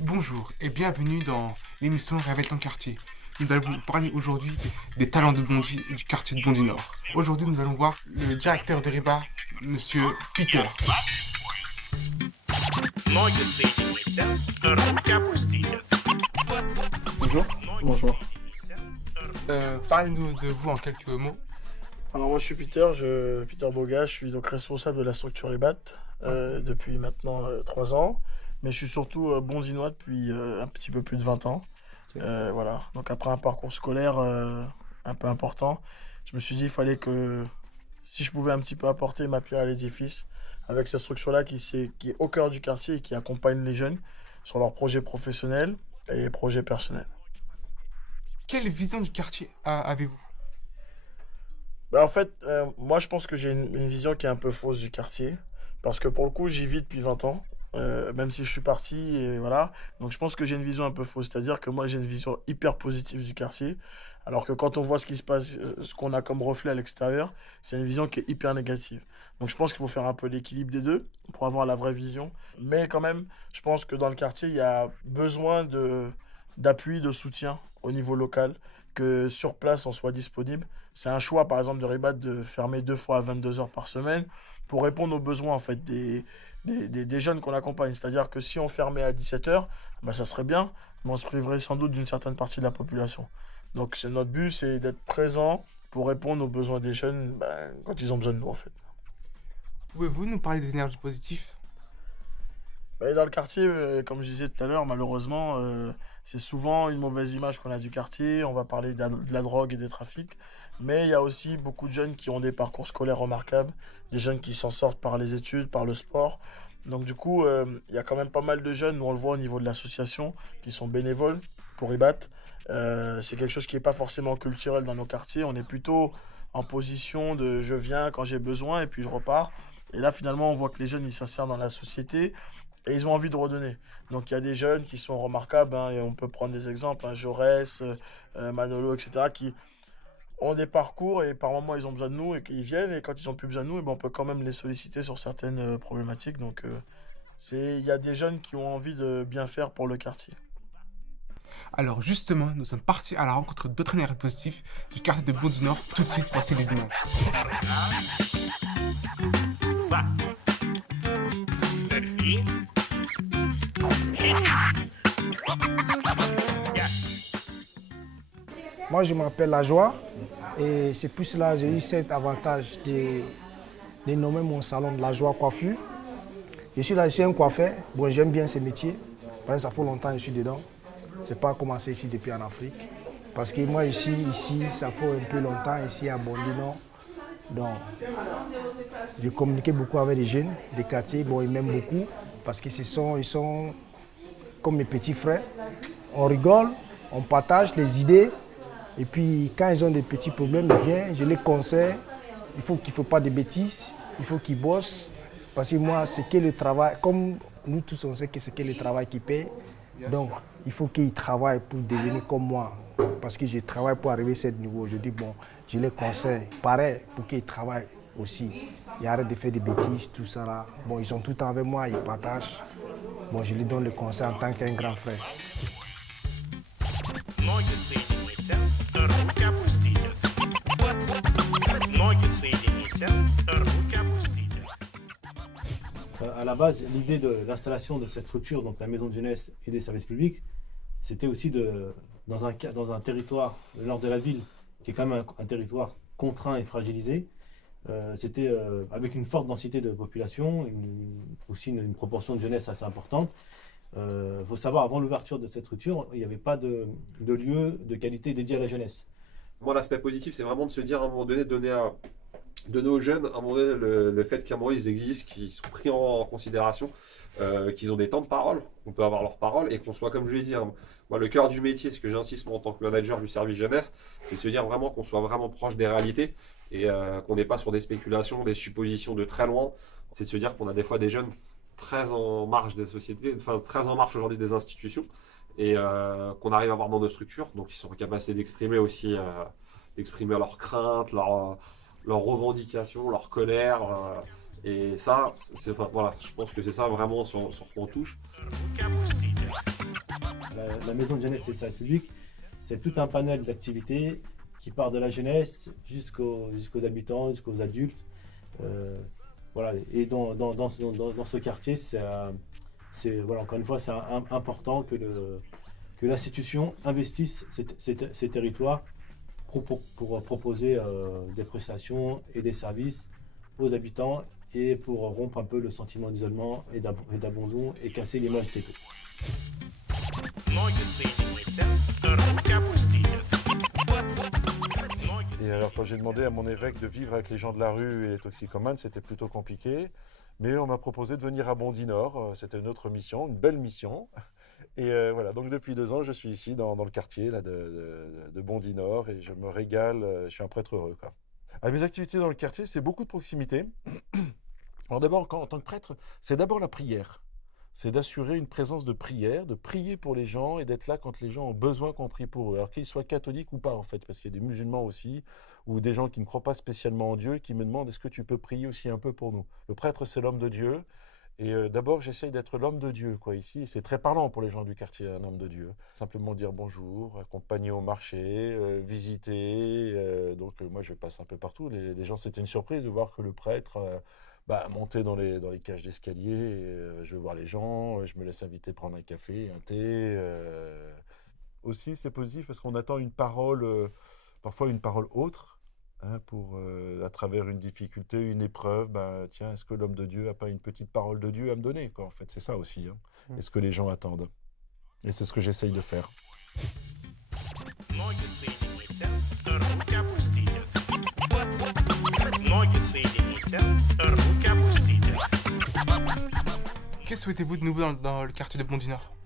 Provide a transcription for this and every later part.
Bonjour et bienvenue dans l'émission Révèle ton quartier. Nous allons vous parler aujourd'hui des talents de Bondy et du quartier de Bondy Nord. Aujourd'hui, nous allons voir le directeur de Riba, Monsieur Peter. Bonjour. Bonjour. Parlez-nous de vous en quelques mots. Alors moi je suis Peter Boga, je suis donc responsable de la structure EBAT depuis maintenant 3 ans, mais je suis surtout bondinois depuis un petit peu plus de 20 ans. Voilà, donc après un parcours scolaire un peu important, je me suis dit il fallait que si je pouvais un petit peu apporter ma pierre à l'édifice avec cette structure-là qui est au cœur du quartier et qui accompagne les jeunes sur leurs projets professionnels et projets personnels. Quelle vision du quartier avez-vous? Bah, en fait, moi je pense que j'ai une vision qui est un peu fausse du quartier. Parce que pour le coup, j'y vis depuis 20 ans. Même si je suis parti, et voilà. Donc je pense que j'ai une vision un peu fausse. C'est-à-dire que moi j'ai une vision hyper positive du quartier. Alors que quand on voit ce qui se passe, ce qu'on a comme reflet à l'extérieur, c'est une vision qui est hyper négative. Donc je pense qu'il faut faire un peu l'équilibre des deux pour avoir la vraie vision. Mais quand même, je pense que dans le quartier, il y a besoin d'appui, de soutien au niveau local, que sur place on soit disponible. C'est un choix, par exemple, de Ribat de fermer 2 fois à 22 heures par semaine pour répondre aux besoins en fait, des jeunes qu'on accompagne. C'est-à-dire que si on fermait à 17 heures, bah, ça serait bien, mais on se priverait sans doute d'une certaine partie de la population. Donc notre but, c'est d'être présent pour répondre aux besoins des jeunes bah, quand ils ont besoin de nous, en fait. Pouvez-vous nous parler des énergies positives? Bah, dans le quartier, comme je disais tout à l'heure, malheureusement, c'est souvent une mauvaise image qu'on a du quartier. On va parler de la drogue et des trafics. Mais il y a aussi beaucoup de jeunes qui ont des parcours scolaires remarquables, des jeunes qui s'en sortent par les études, par le sport. Donc du coup, il y a quand même pas mal de jeunes, nous on le voit au niveau de l'association, qui sont bénévoles pour IBAT. C'est quelque chose qui n'est pas forcément culturel dans nos quartiers. On est plutôt en position de je viens quand j'ai besoin et puis je repars. Et là, finalement, on voit que les jeunes, ils s'insèrent dans la société et ils ont envie de redonner. Donc il y a des jeunes qui sont remarquables, hein, et on peut prendre des exemples, hein, Jaurès, Manolo, etc., qui ont des parcours et par moments ils ont besoin de nous et qu'ils viennent et quand ils ont plus besoin de nous, et ben, on peut quand même les solliciter sur certaines problématiques. Donc il y a des jeunes qui ont envie de bien faire pour le quartier. Alors justement, nous sommes partis à la rencontre d'autres énergies positives du quartier de Bondy Nord. Tout de suite, voici les images. Moi, je m'appelle La Joie et c'est plus là, j'ai eu cet avantage de nommer mon salon de La Joie Coiffure. Je suis là, je suis un coiffeur. Bon, j'aime bien ce métier. Parce que ça fait longtemps que je suis dedans. C'est pas commencé ici depuis en Afrique. Parce que moi, ici, ça fait un peu longtemps, ici à Bondy Nord. Donc, je communiquais beaucoup avec les jeunes des quartiers. Bon, ils m'aiment beaucoup parce qu'ils sont comme mes petits frères. On rigole, on partage les idées. Et puis, quand ils ont des petits problèmes, ils viennent, je les conseille. Qu'il ne faut pas de bêtises, il faut qu'ils bossent. Parce que moi, c'est que le travail, comme nous tous, on sait que c'est que le travail qui paie. Donc, il faut qu'ils travaillent pour devenir comme moi. Parce que je travaille pour arriver à ce niveau. Je dis, bon, je les conseille, pareil, pour qu'ils travaillent aussi. Ils arrêtent de faire des bêtises, tout ça là. Bon, ils sont tout le temps avec moi, ils partagent. Bon, je les donne le conseil en tant qu'un grand frère. À la base, l'idée de l'installation de cette structure, donc la maison de jeunesse et des services publics, c'était aussi dans un territoire, le nord de la ville, qui est quand même un territoire contraint et fragilisé. C'était avec une forte densité de population, aussi une proportion de jeunesse assez importante. Il faut savoir, avant l'ouverture de cette structure, il n'y avait pas de lieu de qualité dédié à la jeunesse. Moi, l'aspect positif, c'est vraiment de se dire à un moment donné, donner aux jeunes, à un moment donné, le fait qu'à un moment ils existent, qu'ils sont pris en considération, qu'ils ont des temps de parole, qu'on peut avoir leur parole et qu'on soit, comme je l'ai dit, hein, moi, le cœur du métier, ce que j'insiste moi en tant que manager du service jeunesse, c'est se dire vraiment qu'on soit vraiment proche des réalités et qu'on n'est pas sur des spéculations, des suppositions de très loin. C'est de se dire qu'on a des fois des jeunes très en marge des sociétés, enfin très en marge aujourd'hui des institutions et qu'on arrive à voir dans nos structures, donc ils sont en capacité d'exprimer aussi, d'exprimer leurs craintes, leurs revendications, leur colère. Et ça, enfin, voilà, je pense que c'est ça vraiment sur quoi on touche. la maison de jeunesse et de service public, c'est tout un panel d'activités qui part de la jeunesse jusqu'aux habitants, jusqu'aux adultes. Voilà. Et dans ce quartier, voilà, encore une fois, c'est important que l'institution investisse ces territoires pour proposer des prestations et des services aux habitants et pour rompre un peu le sentiment d'isolement et d'abandon et casser l'image ghetto. Et alors quand j'ai demandé à mon évêque de vivre avec les gens de la rue et les toxicomanes, c'était plutôt compliqué. Mais on m'a proposé de venir à Bondy Nord, c'était une autre mission, une belle mission. Et voilà, donc depuis 2 ans, je suis ici dans le quartier là, de Bondy Nord et je me régale, je suis un prêtre heureux, quoi. Mes activités dans le quartier, c'est beaucoup de proximité. Alors d'abord, en tant que prêtre, c'est d'abord la prière. C'est d'assurer une présence de prière, de prier pour les gens et d'être là quand les gens ont besoin qu'on prie pour eux. Alors qu'ils soient catholiques ou pas en fait, parce qu'il y a des musulmans aussi, ou des gens qui ne croient pas spécialement en Dieu, qui me demandent est-ce que tu peux prier aussi un peu pour nous. Le prêtre, c'est l'homme de Dieu. Et d'abord, j'essaye d'être l'homme de Dieu, quoi, ici. Et c'est très parlant pour les gens du quartier, un homme de Dieu. Simplement dire bonjour, accompagner au marché, visiter. Donc moi, je passe un peu partout. Les gens, c'était une surprise de voir que le prêtre montait dans les cages d'escalier. Je vais voir les gens, je me laisse inviter prendre un café, un thé. Aussi, c'est positif parce qu'on attend une parole, parfois une parole autre. Pour, à travers une difficulté, une épreuve, tiens, est-ce que l'homme de Dieu n'a pas une petite parole de Dieu à me donner, quoi, en fait, c'est ça aussi. Est-ce que les gens attendent? Et c'est ce que j'essaye de faire. Que souhaitez-vous de nouveau dans le quartier de Bondy Nord?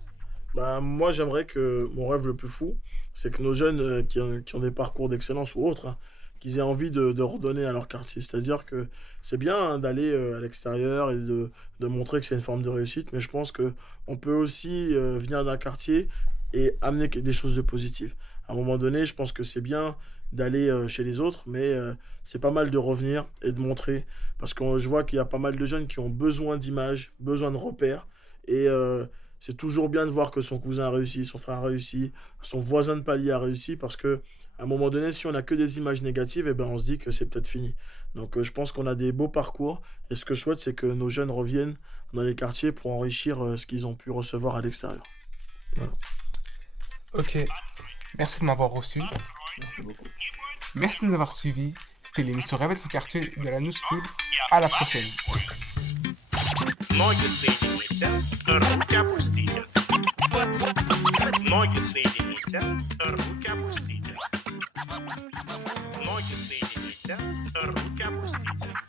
Moi, j'aimerais que mon rêve le plus fou, c'est que nos jeunes qui ont des parcours d'excellence ou autres, qu'ils aient envie de redonner à leur quartier. C'est-à-dire que c'est bien d'aller à l'extérieur et de montrer que c'est une forme de réussite, mais je pense qu'on peut aussi venir d'un quartier et amener des choses de positives. À un moment donné, je pense que c'est bien d'aller chez les autres, mais c'est pas mal de revenir et de montrer, parce que je vois qu'il y a pas mal de jeunes qui ont besoin d'images, besoin de repères, et c'est toujours bien de voir que son cousin a réussi, son frère a réussi, son voisin de palier a réussi, parce que à un moment donné, si on n'a que des images négatives, on se dit que c'est peut-être fini. Donc je pense qu'on a des beaux parcours, et ce que je souhaite, c'est que nos jeunes reviennent dans les quartiers pour enrichir ce qu'ils ont pu recevoir à l'extérieur. Voilà. Ok, merci de m'avoir reçu. Merci beaucoup. Merci de nous avoir suivis. C'était l'émission Réveille ton quartier de la New School. À la prochaine. Ноги соедините, руки опустите. Ноги соедините, руки опустите. Ноги соедините, руки опустите.